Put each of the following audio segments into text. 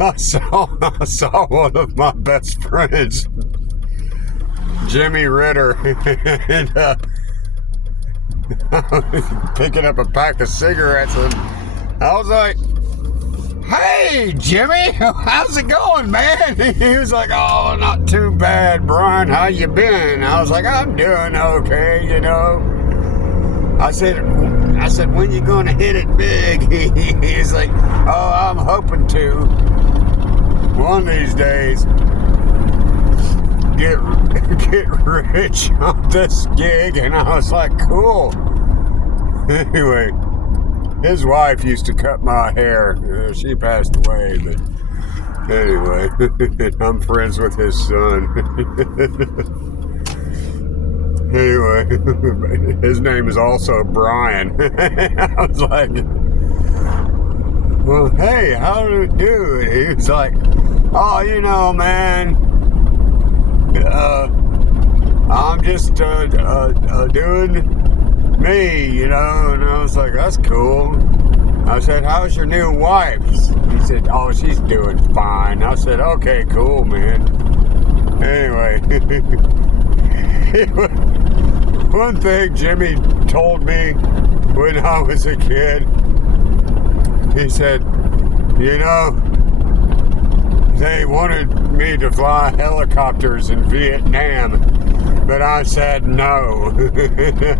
I saw one of my best friends, Jimmy Ritter, and picking up a pack of cigarettes, and I was like, "Hey, Jimmy, how's it going, man?" He was like, "Oh, not too bad, Brian. How you been?" I was like, "I'm doing okay, you know." I said, "When you gonna hit it big?" He's like, "Oh, I'm hoping to. One of these days, get rich on this gig." And I was like, "Cool." Anyway, his wife used to cut my hair. She passed away, but anyway, I'm friends with his son. Anyway, his name is also Brian. I was like, "Well, hey, how did it do?" And he was like, "Oh, you know, man, I'm just doing me, you know." And I was like, "That's cool." I said, "How's your new wife?" He said, "Oh, she's doing fine." I said, "Okay, cool, man." Anyway, one thing Jimmy told me when I was a kid, he said, "You know, they wanted me to fly helicopters in Vietnam, but I said no."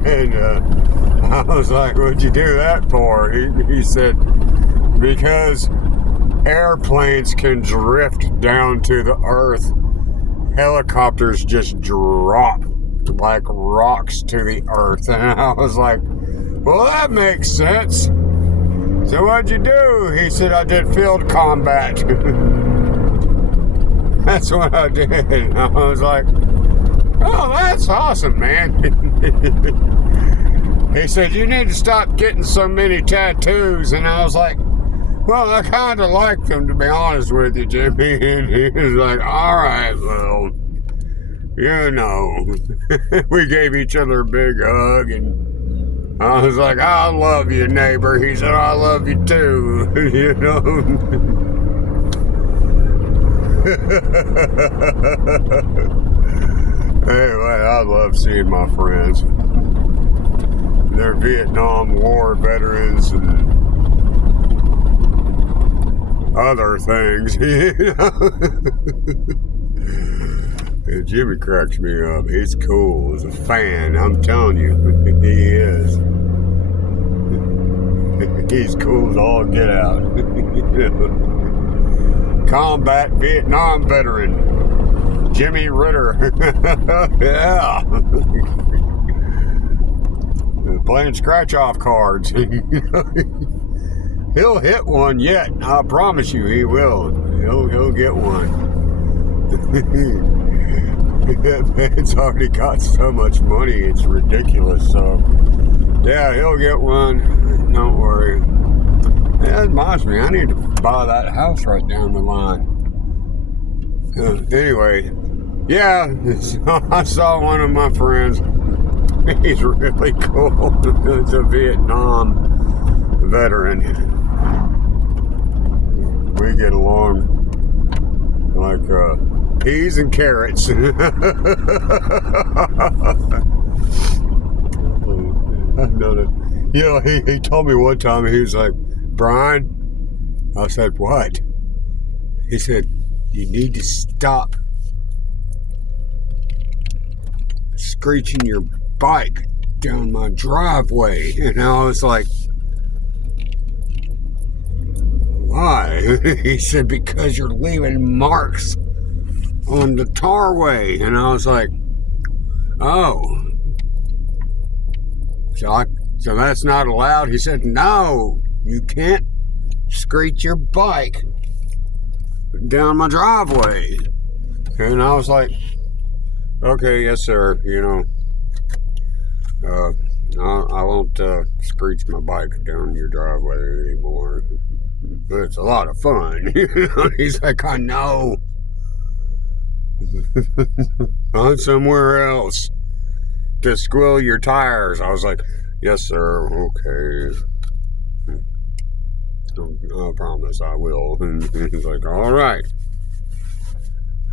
And I was like, "What'd you do that for?" He said, "Because airplanes can drift down to the earth. Helicopters just drop like rocks to the earth." And I was like, "Well, that makes sense. So what'd you do?" He said, "I did field combat." That's what I did. And I was like, "Oh, that's awesome, man." He said, "You need to stop getting so many tattoos." And I was like, "Well, I kind of like them, to be honest with you, Jimmy." And he was like, "All right, well, you know." We gave each other a big hug, and I was like, "I love you, neighbor." He said, "I love you too." You know. Anyway, I love seeing my friends. They're Vietnam War veterans and other things. And Jimmy cracks me up. He's cool as a fan. I'm telling you, he is. He's cool as all get out. Combat Vietnam veteran, Jimmy Ritter. Yeah. Playing scratch-off cards. He'll hit one yet. I promise you, he will. He'll get one. That man's already got so much money, it's ridiculous. So, yeah, he'll get one. Don't worry. That reminds me, I need to buy that house right down the line. Anyway, yeah, I saw one of my friends. He's really cool. He's a Vietnam veteran. We get along like peas and carrots. You know, he told me one time, he was like, "Brian," I said, "What?" He said, "You need to stop screeching your bike down my driveway." And I was like, "Why?" He said, "Because you're leaving marks on the tarway." And I was like, "Oh, so that's not allowed?" He said, "No, you can't screech your bike down my driveway." And I was like, "Okay, yes, sir. You know, I won't screech my bike down your driveway anymore. But it's a lot of fun." He's like, "I know. I'm somewhere else to squill your tires." I was like, "Yes, sir. Okay." I promise I will. And he's like, all right.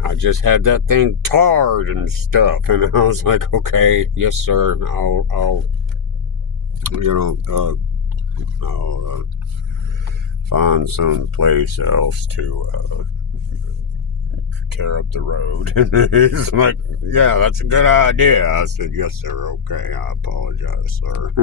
I just had that thing tarred and stuff. And I was like, okay, yes, sir. I'll find some place else to tear up the road. And he's like, yeah, that's a good idea. I said, yes, sir. Okay. I apologize, sir.